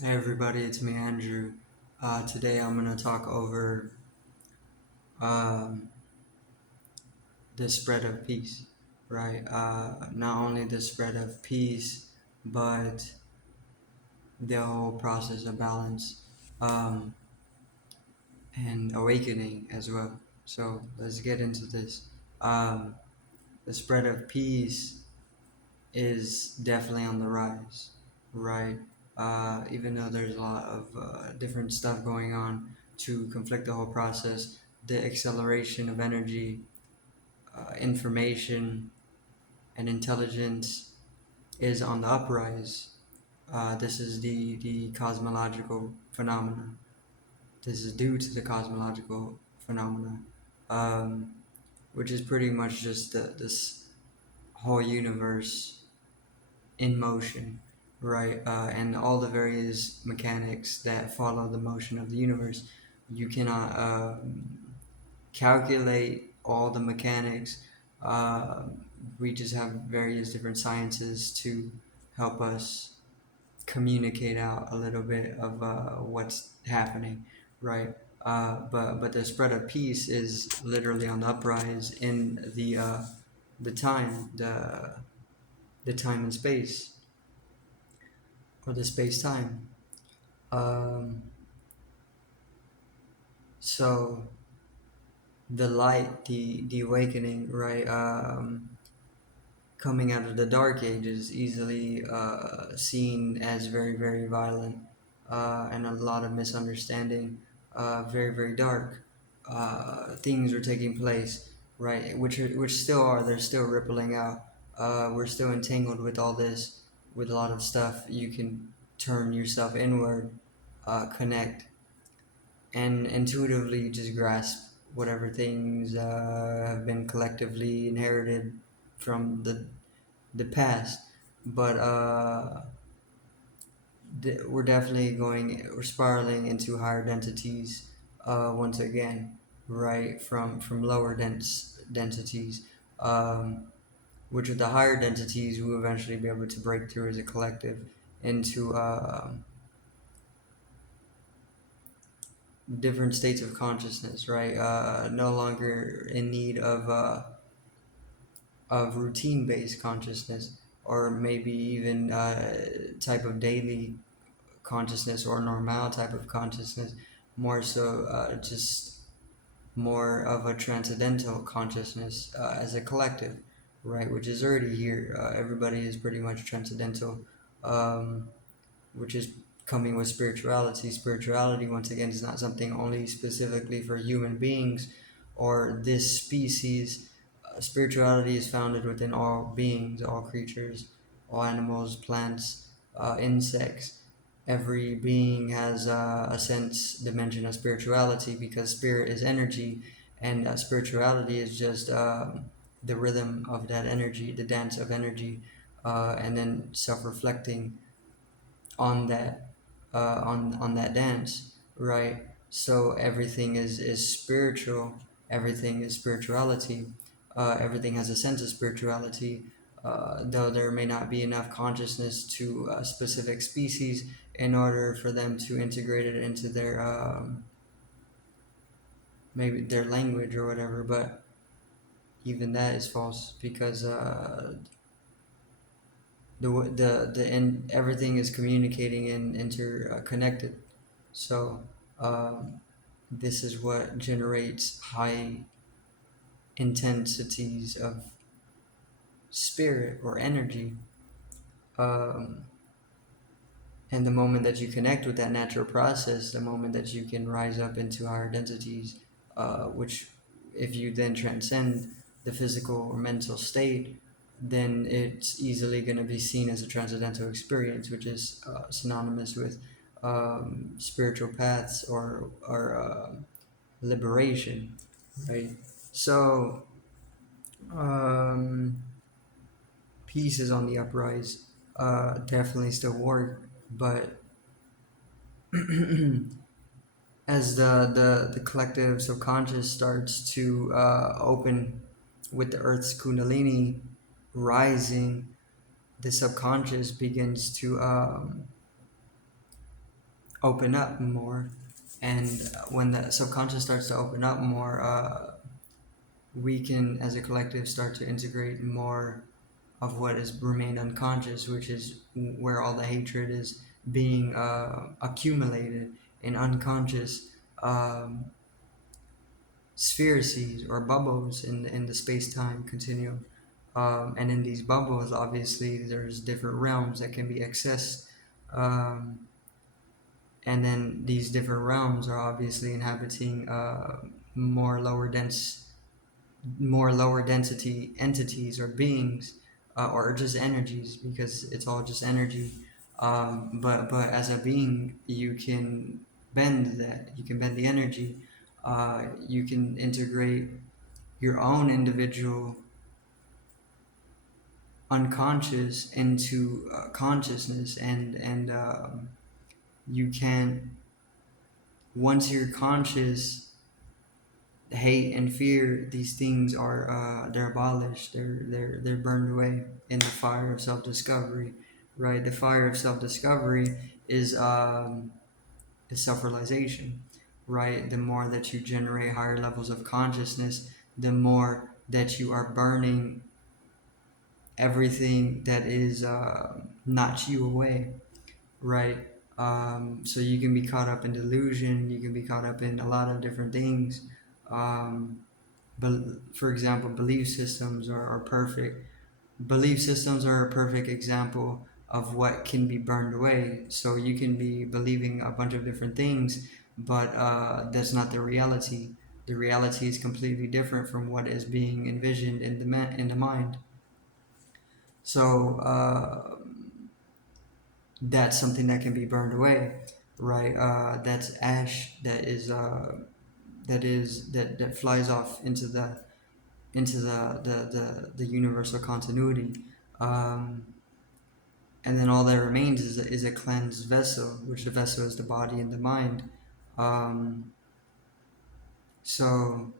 Hey everybody, it's me Andrew. Today I'm going to talk over um, the spread of peace, right? Not only the spread of peace, but the whole process of balance um, and awakening as well. So let's get into this. Um, the spread of peace is definitely on the rise, right? Even though there's a lot of different stuff going on to conflict the whole process, the acceleration of energy, information, and intelligence is on the uprise. This is the cosmological phenomena. This is due to the cosmological phenomena, um, which is pretty much just this whole universe in motion, right? And all the various mechanics that follow the motion of the universe. You cannot calculate all the mechanics. Uh, we just have various different sciences to help us communicate out a little bit of what's happening, right? But the spread of peace is literally on the uprise in the time the time and space, or the space time. Um, so the light, the awakening, right? Coming out of the dark ages, easily seen as very, very violent, and a lot of misunderstanding. Very, very dark. Things are taking place, right? Which still are. They're still rippling out. We're still entangled with all this, with a lot of stuff. You can turn yourself inward, connect, and intuitively just grasp whatever things have been collectively inherited from the past. But we're definitely we're spiraling into higher densities once again, right? From lower densities, um, which with the higher densities we'll eventually be able to break through as a collective into different states of consciousness, right? No longer in need of routine based consciousness, or maybe even type of daily consciousness or normal type of consciousness, more so just more of a transcendental consciousness as a collective, right? Which is already here. Everybody is pretty much transcendental, um, which is coming with spirituality. Spirituality, once again, is not something only specifically for human beings or this species. Spirituality is founded within all beings, all creatures, all animals, plants, insects. Every being has a sense dimension of spirituality, because spirit is energy, and spirituality is just the rhythm of that energy, the dance of energy, and then self-reflecting on that on that dance, right? So everything is spiritual. Everything is spirituality. Everything has a sense of spirituality, though there may not be enough consciousness to a specific species in order for them to integrate it into their maybe their language or whatever. But even that is false, because the and everything is communicating and interconnected. So um, this is what generates high intensities of spirit or energy. Um, and the moment that you connect with that natural process, the moment that you can rise up into higher densities, which if you then transcend the physical or mental state, then it's easily going to be seen as a transcendental experience, which is synonymous with spiritual paths or liberation, right? So um, peace is on the uprise. Definitely still war, but as the collective subconscious starts to open with the Earth's Kundalini rising, the subconscious begins to open up more. And when the subconscious starts to open up more, we can, as a collective, start to integrate more of what has remained unconscious, which is where all the hatred is being accumulated in unconscious um, spheres or bubbles in the space-time continuum. And in these bubbles, obviously, there's different realms that can be accessed. Um, and then these different realms are obviously inhabiting more lower dense more lower density entities or beings, or just energies, because it's all just energy. But as a being, you can bend that. You can bend the energy. You can integrate your own individual unconscious into consciousness, and you can, once you're conscious, hate and fear, these things are they're abolished, they're burned away in the fire of self-discovery, right? The fire of self-discovery is self-realization, right? The more that you generate higher levels of consciousness, the more that you are burning everything that is not you away, right? So you can be caught up in delusion, you can be caught up in a lot of different things. um, but for example, belief systems are perfect. Belief systems are a perfect example of what can be burned away. So you can be believing a bunch of different things, but that's not the reality. The reality is completely different from what is being envisioned in the mind. So that's something that can be burned away, right? That's ash that flies off into the universal continuity. Um, and then all that remains is a cleansed vessel, which the vessel is the body and the mind. Um, so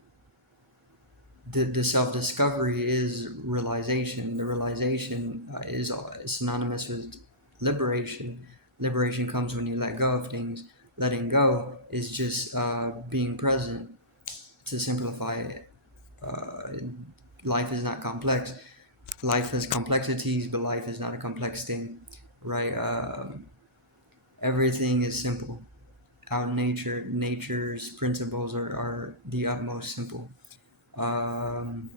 the self-discovery is realization. The realization is synonymous with liberation. Liberation comes when you let go of things. Letting go is just being present. To simplify it, uh, life is not complex. Life has complexities, but life is not a complex thing, right? Everything is simple. Out in nature's principles are the utmost simple. Um,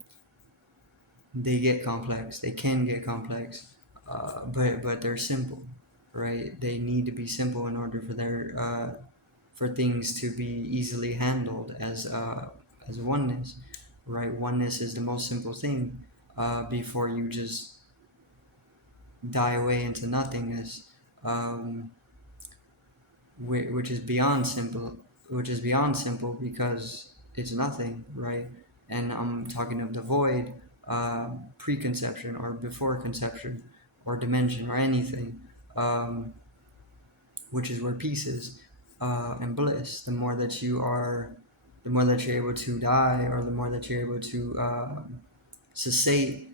they get complex. They can get complex, but they're simple, right? They need to be simple in order for things to be easily handled as oneness, right? Oneness is the most simple thing. Before you just die away into nothingness, um, which is beyond simple, because it's nothing, right? And I'm talking of the void, preconception or before conception, or dimension, or anything, um, which is where peace is, and bliss. The more that you're able to die, or the more that you're able to cessate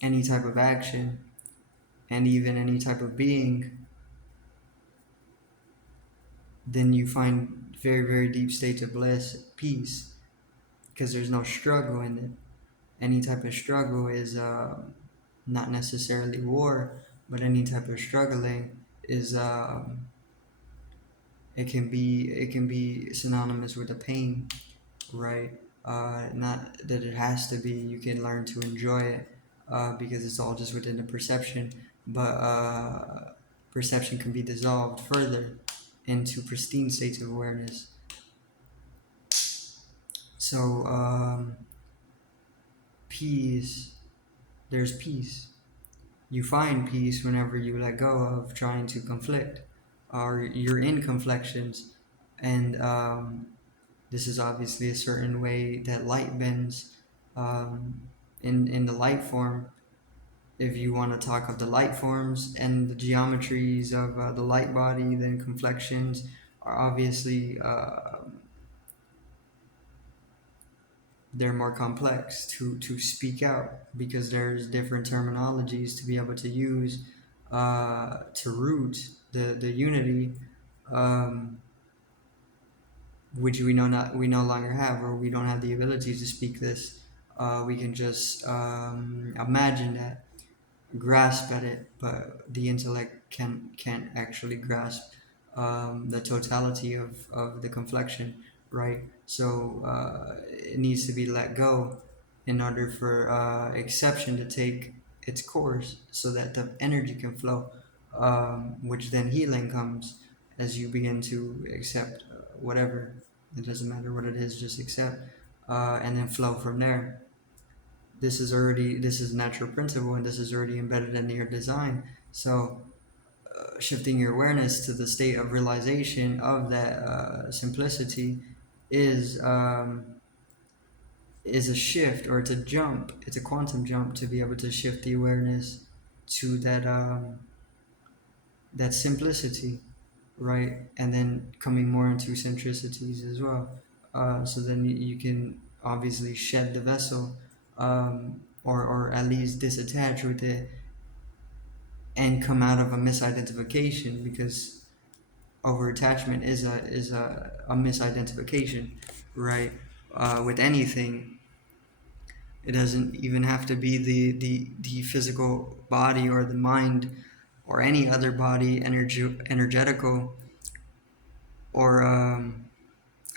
any type of action, and even any type of being, then you find very, very deep states of bliss, peace, because there's no struggle in it. Any type of struggle is not necessarily war, but any type of struggling is it can be synonymous with a pain, right? Not that it has to be. You can learn to enjoy it because it's all just within the perception, but perception can be dissolved further into pristine states of awareness. So peace, there's peace. You find peace whenever you let go of trying to conflict, or you're in conflictions, and this is obviously a certain way that light bends, um, in the light form. If you want to talk of the light forms and the geometries of the light body, then conflections are obviously they're more complex to speak out, because there's different terminologies to be able to use to root. the unity, um, which we no longer have, or we don't have the ability to speak this. We can just imagine that, grasp at it, but the intellect can't actually grasp the totality of the conflection, right? So it needs to be let go in order for exception to take its course, so that the energy can flow, which then healing comes as you begin to accept whatever. It doesn't matter what it is, just accept, and then flow from there. This is natural principle, and this is already embedded in your design. So shifting your awareness to the state of realization of that simplicity is um, is a shift, or it's a jump. It's a quantum jump to be able to shift the awareness to that simplicity, right? And then coming more into centricities as well. So then you can obviously shed the vessel, or at least disattach with it, and come out of a misidentification, because over attachment is a misidentification, right? With anything, it doesn't even have to be the physical body or the mind or any other body, energetical, or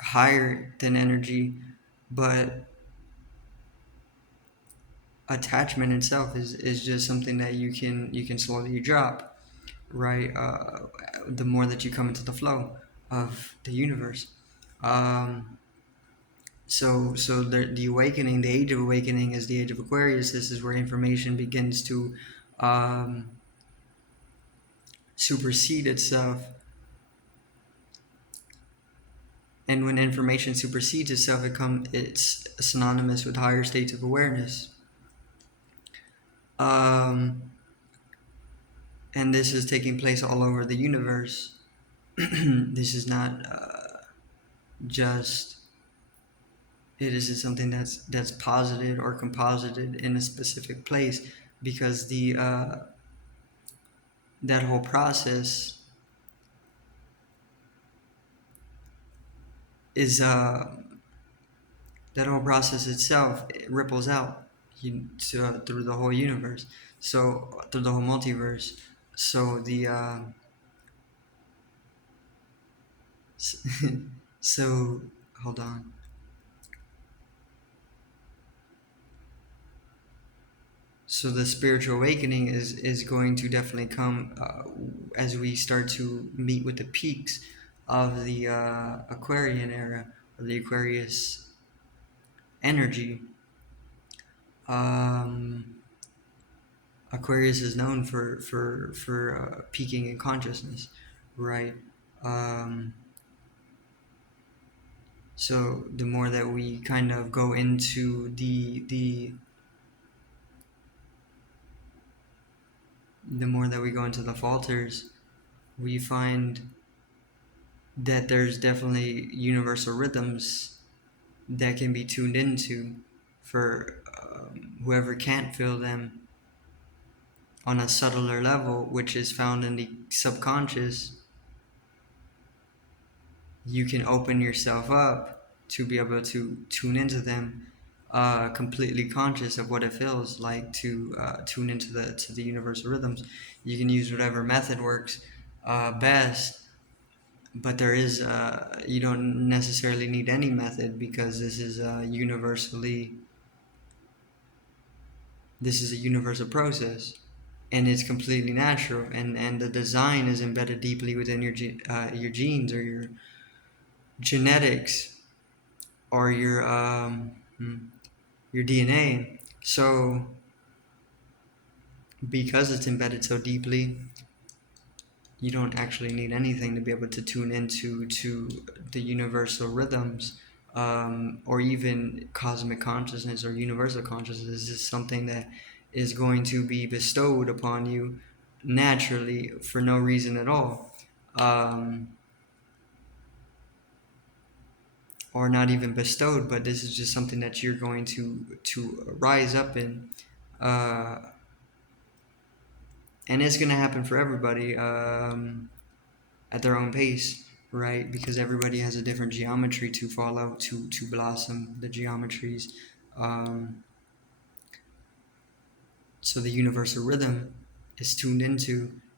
higher than energy, but attachment itself is just something that you can slowly drop, right? The more that you come into the flow of the universe. Um, so the awakening, the age of awakening, is the age of Aquarius. This is where information begins to um, supersede itself. And when information supersedes itself, it's synonymous with higher states of awareness. Um, and this is taking place all over the universe. This is not just it isn't something that's posited or composited in a specific place, because the that whole process is that whole process itself, it ripples out through the whole universe, so through the whole multiverse. So the so hold on. So the spiritual awakening is going to definitely come as we start to meet with the peaks of the Aquarian era, or the Aquarius energy. Um, Aquarius is known for peaking in consciousness, right? Um, so the more that we kind of go into the more that we go into the falters, we find that there's definitely universal rhythms that can be tuned into for whoever can't feel them on a subtler level, which is found in the subconscious. You can open yourself up to be able to tune into them, completely conscious of what it feels like to tune into the universal rhythms. You can use whatever method works best, but there is you don't necessarily need any method, because this is a universal process, and it's completely natural, and the design is embedded deeply within your genes, or your genetics, or your DNA. So because it's embedded so deeply, you don't actually need anything to be able to tune into to the universal rhythms, or even cosmic consciousness or universal consciousness. This is something that is going to be bestowed upon you naturally for no reason at all, or not even bestowed, but this is just something that you're going to rise up in, uh, and it's going to happen for everybody. at their own pace, right? Because everybody has a different geometry to follow to blossom the geometries. Um, so the universal rhythm is tuned into,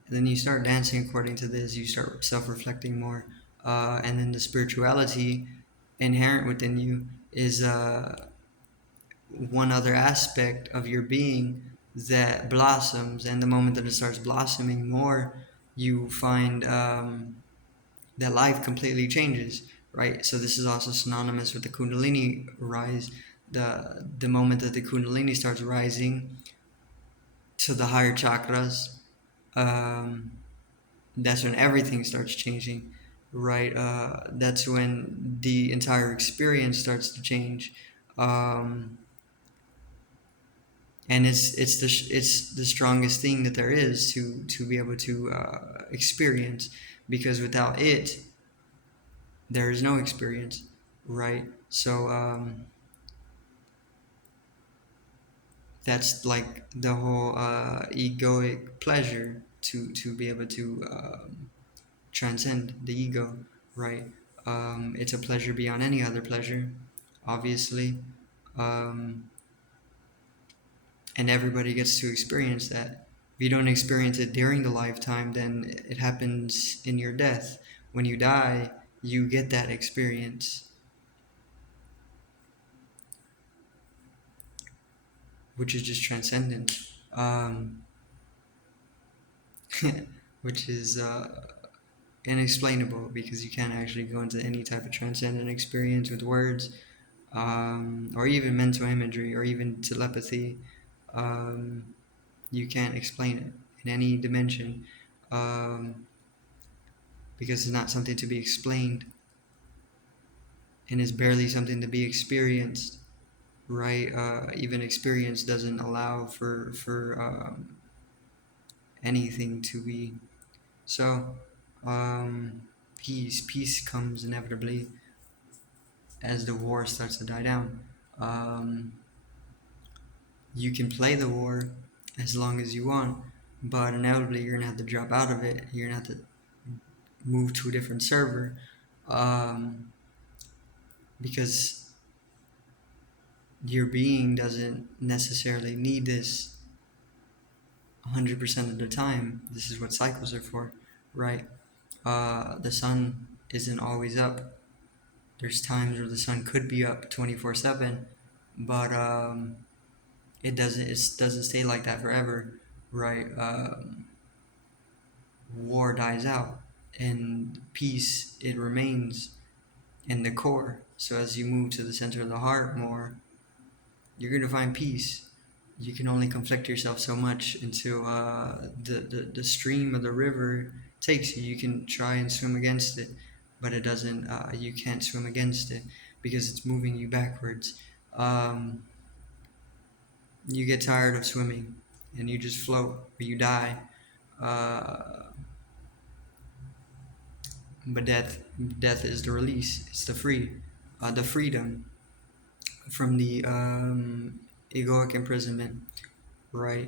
and then you start dancing according to this. You start self-reflecting more, and then the spirituality inherent within you is one other aspect of your being that blossoms, and the moment that it starts blossoming more, you find that life completely changes, right? So this is also synonymous with the Kundalini rise. The moment that the Kundalini starts rising to the higher chakras, um, that's when everything starts changing, right? That's when the entire experience starts to change. Um, and it's the strongest thing that there is to be able to experience, because without it there is no experience, right? So that's like the whole egoic pleasure to be able to transcend the ego, right? It's a pleasure beyond any other pleasure, obviously. um, and everybody gets to experience that. If you don't experience it during the lifetime, then it happens in your death. When you die, you get that experience, which is just transcendent, um, which is inexplainable, because you can't actually go into any type of transcendent experience with words, or even mental imagery, or even telepathy. Um, you can't explain it in any dimension, um, because it's not something to be explained, and is barely something to be experienced, right? Even experience doesn't allow for anything to be. So, peace comes inevitably as the war starts to die down. Um, you can play the war as long as you want, but inevitably you're gonna have to drop out of it. You're gonna have to move to a different server, um, because your being doesn't necessarily need this 100% of the time. This is what cycles are for, right? The sun isn't always up. There's times where the sun could be up 24/7, but it doesn't stay like that forever, right? War dies out, and peace, it remains in the core. So as you move to the center of the heart more, you're going to find peace. You can only conflict yourself so much until the stream of the river takes you. You can try and swim against it, but it doesn't. You can't swim against it because it's moving you backwards. Um, you get tired of swimming, and you just float or you die. Uh, but death is the release. It's the freedom from the egoic imprisonment, right?